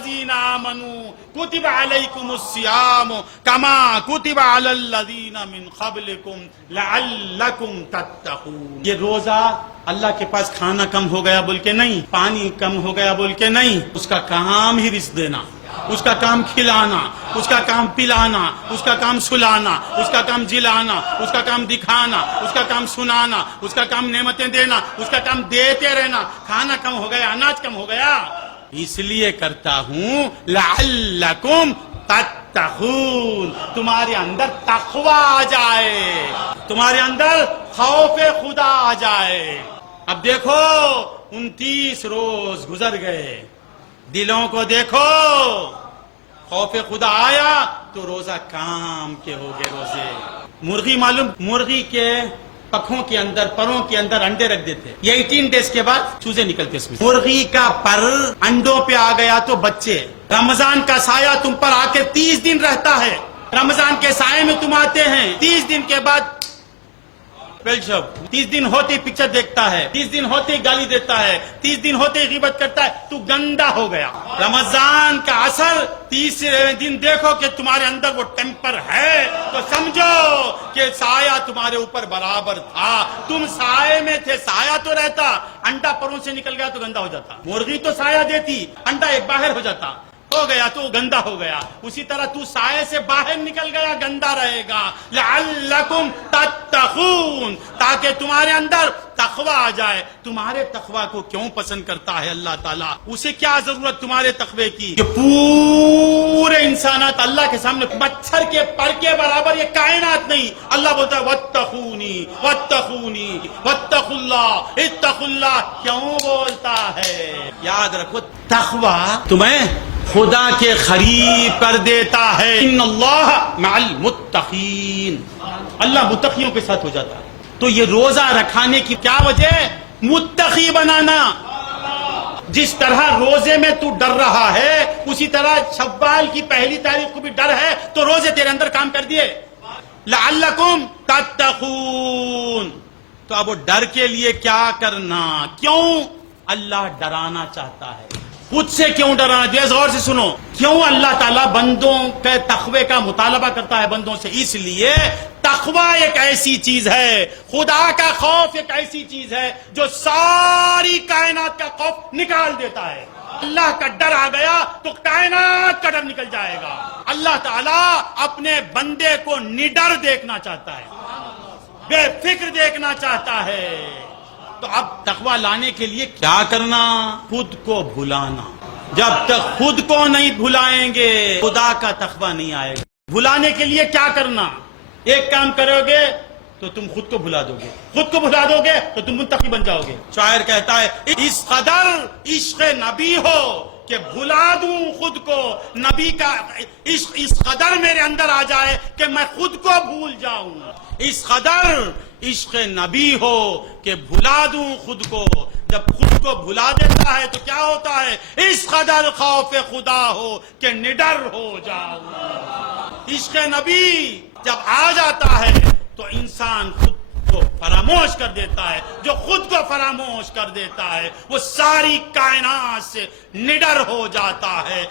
الذین آمنوا کتب علیکم الصیام کما کتب علی الذین من قبلکم لعلکم تتقون. یہ روزہ اللہ کے پاس کھانا کم ہو گیا بول کے نہیں، پانی کم ہو گیا بول کے نہیں، اس کا کام ہی رزق دینا، اس کا کام کھلانا، اس کا کام پلانا، اس کا کام سلانا، اس کا کام جلانا، اس کا کام دکھانا، اس کا کام سنانا، اس کا کام نعمتیں دینا، اس کا کام دیتے رہنا. کھانا کم ہو گیا، اناج کم ہو گیا، اس لیے کرتا ہوں لعلکم تتقون، تمہارے اندر تقوی آ جائے، تمہارے اندر خوف خدا آ جائے. اب دیکھو 29 روز گزر گئے، دلوں کو دیکھو، خوف خدا آیا تو روزہ کام کے ہو گئے روزے. مرغی معلوم، مرغی کے پکھوں کے اندر، پروں کے اندر انڈے رکھ دیتے، یہ 18 ڈیز کے بعد چوزے نکلتے اس میں. مرغی کا پر انڈوں پہ آ گیا تو بچے. رمضان کا سایہ تم پر آ کے 30 دن رہتا ہے، رمضان کے سائے میں تم آتے ہیں، 30 دن کے بعد 30 دن ہوتے پکچر دیکھتا ہے، 30 دن ہوتے گالی دیتا ہے، 30 دن ہوتے غیبت کرتا ہے، تو گندا ہو گیا. رمضان کا اثر 30 دن دیکھو کہ تمہارے اندر وہ ٹیمپر ہے تو سمجھو کہ سایہ تمہارے اوپر برابر تھا، تم سائے میں تھے، سایہ تو رہتا. انڈا پروں سے نکل گیا تو گندا ہو جاتا، مرغی تو سایہ دیتی، انڈا ایک باہر ہو جاتا، ہو گیا تو گندا ہو گیا. اسی طرح تو سائے سے باہر نکل گیا، گندا رہے گا. لعلکم تتقون، تاکہ تمہارے اندر تقوی آ جائے. تمہارے تقوی کو کیوں پسند کرتا ہے اللہ تعالیٰ؟ اسے کیا ضرورت تمہارے تقوی کی کہ پورے انسانات اللہ کے سامنے مچھر کے پر کے برابر، یہ کائنات نہیں. اللہ بولتا ہے واتقونی واتقونی واتقوا اللہ، اتقوا اللہ. کیوں بولتا ہے؟ یاد رکھو تقوی تمہیں خدا کے قریب کر دیتا ہے. ان اللہ مع المتقین، اللہ متقیوں کے ساتھ ہو جاتا ہے. تو یہ روزہ رکھانے کی کیا وجہ ہے؟ متقی بنانا. جس طرح روزے میں تو ڈر رہا ہے، اسی طرح شوال کی پہلی تاریخ کو بھی ڈر ہے، تو روزے تیرے اندر کام کر دیے. لعلکم تتقون. تو اب وہ ڈر کے لیے کیا کرنا؟ کیوں اللہ ڈرانا چاہتا ہے؟ خود سے کیوں ڈرانا؟ جو غور سے سنو، کیوں اللہ تعالیٰ بندوں کے تقوی کا مطالبہ کرتا ہے بندوں سے؟ اس لیے تقوی ایک ایسی چیز ہے، خدا کا خوف ایک ایسی چیز ہے جو ساری کائنات کا خوف نکال دیتا ہے. اللہ کا ڈر آ گیا تو کائنات کا ڈر نکل جائے گا. اللہ تعالیٰ اپنے بندے کو نڈر دیکھنا چاہتا ہے، بے فکر دیکھنا چاہتا ہے. تو اب تقوی لانے کے لیے کیا کرنا؟ خود کو بھلانا. جب تک خود کو نہیں بھلائیں گے خدا کا تقوی نہیں آئے گا. بھلانے کے لیے کیا کرنا؟ ایک کام کرو گے تو تم خود کو بھلا دو گے، خود کو بھلا دو گے تو تم متقی بن جاؤ گے. شاعر کہتا ہے اس قدر عشق نبی ہو کہ بھلا دوں خود کو، نبی کا عشق اس قدر میرے اندر آ جائے کہ میں خود کو بھول جاؤں. اس قدر عشق نبی ہو کہ بھلا دوں خود کو. جب خود کو بھلا دیتا ہے تو کیا ہوتا ہے؟ اس قدر خوف خدا ہو کہ نڈر ہو جاؤں. عشق نبی جب آ جاتا ہے تو انسان خود کو فراموش کر دیتا ہے. جو خود کو فراموش کر دیتا ہے وہ ساری کائنات سے نڈر ہو جاتا ہے.